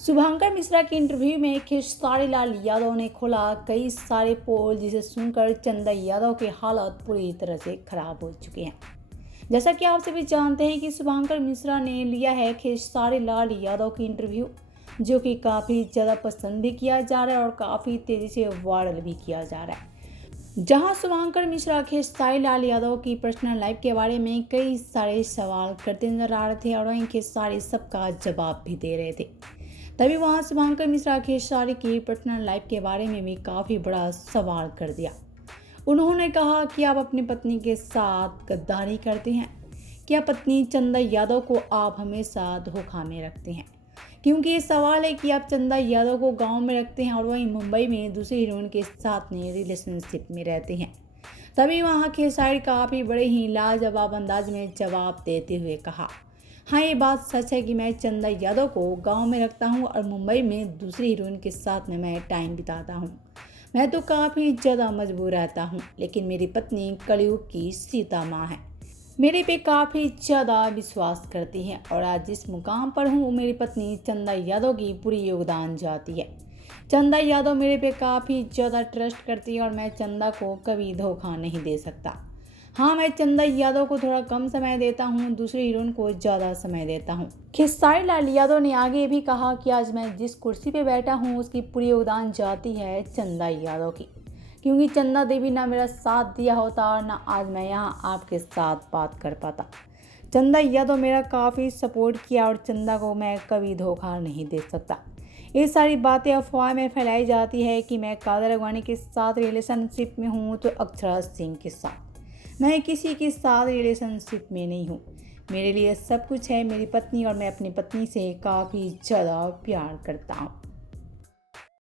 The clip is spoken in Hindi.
शुभंकर मिश्रा के इंटरव्यू में खेसारी लाल यादव ने खोला कई सारे पोल, जिसे सुनकर चंदा यादव की हालत पूरी तरह से खराब हो चुकी है। जैसा कि आप सभी जानते हैं कि शुभंकर मिश्रा ने लिया है खेसारी लाल यादव की इंटरव्यू, जो कि काफ़ी ज़्यादा पसंद भी किया जा रहा है और काफ़ी तेज़ी से वायरल भी किया जा रहा है। जहां शुभंकर मिश्रा खेसारी लाल यादव की पर्सनल लाइफ के बारे में कई सारे सवाल करते नजर आ रहे थे और वहीं खेसारी सबका जवाब भी दे रहे थे। तभी वहां शुभंकर मिश्रा खेसारी की पर्सनल लाइफ के बारे में भी काफ़ी बड़ा सवाल कर दिया। उन्होंने कहा कि आप अपनी पत्नी के साथ गद्दारी करते हैं। क्या पत्नी चंदा यादव को आप हमेशा धोखा में रखते हैं? क्योंकि ये सवाल है कि आप चंदा यादव को गांव में रखते हैं और वहीं मुंबई में दूसरे हीरोइन के साथ में रिलेशनशिप में रहते हैं। तभी वहाँ खेसारी काफ़ी बड़े ही लाजवाब अंदाज में जवाब देते हुए कहा, हाँ, ये बात सच है कि मैं चंदा यादव को गांव में रखता हूँ और मुंबई में दूसरी हीरोइन के साथ में मैं टाइम बिताता हूँ। मैं तो काफ़ी ज़्यादा मजबूर रहता हूँ, लेकिन मेरी पत्नी कलयुग की सीता माँ है, मेरे पे काफ़ी ज़्यादा विश्वास करती है और आज जिस मुकाम पर हूँ मेरी पत्नी चंदा यादव की पूरी योगदान जाती है। चंदा यादव मेरे पे काफ़ी ज़्यादा ट्रस्ट करती है और मैं चंदा को कभी धोखा नहीं दे सकता। हाँ, मैं चंदा यादव को थोड़ा कम समय देता हूँ, दूसरे हीरोइन को ज़्यादा समय देता हूँ। खेसारी लाल यादव ने आगे भी कहा कि आज मैं जिस कुर्सी पे बैठा हूँ उसकी पूरी योगदान जाती है चंदा यादव की, क्योंकि चंदा देवी ना मेरा साथ दिया होता और ना आज मैं यहाँ आपके साथ बात कर पाता। चंदा यादव मेरा काफ़ी सपोर्ट किया और चंदा को मैं कभी धोखा नहीं दे सकता। ये सारी बातें अफवाह में फैलाई जाती है कि मैं कादर अडवाणी के साथ रिलेशनशिप में हूँ तो अक्षरा सिंह के साथ। मैं किसी के साथ रिलेशनशिप में नहीं हूँ। मेरे लिए सब कुछ है मेरी पत्नी और मैं अपनी पत्नी से काफ़ी ज़्यादा प्यार करता हूँ।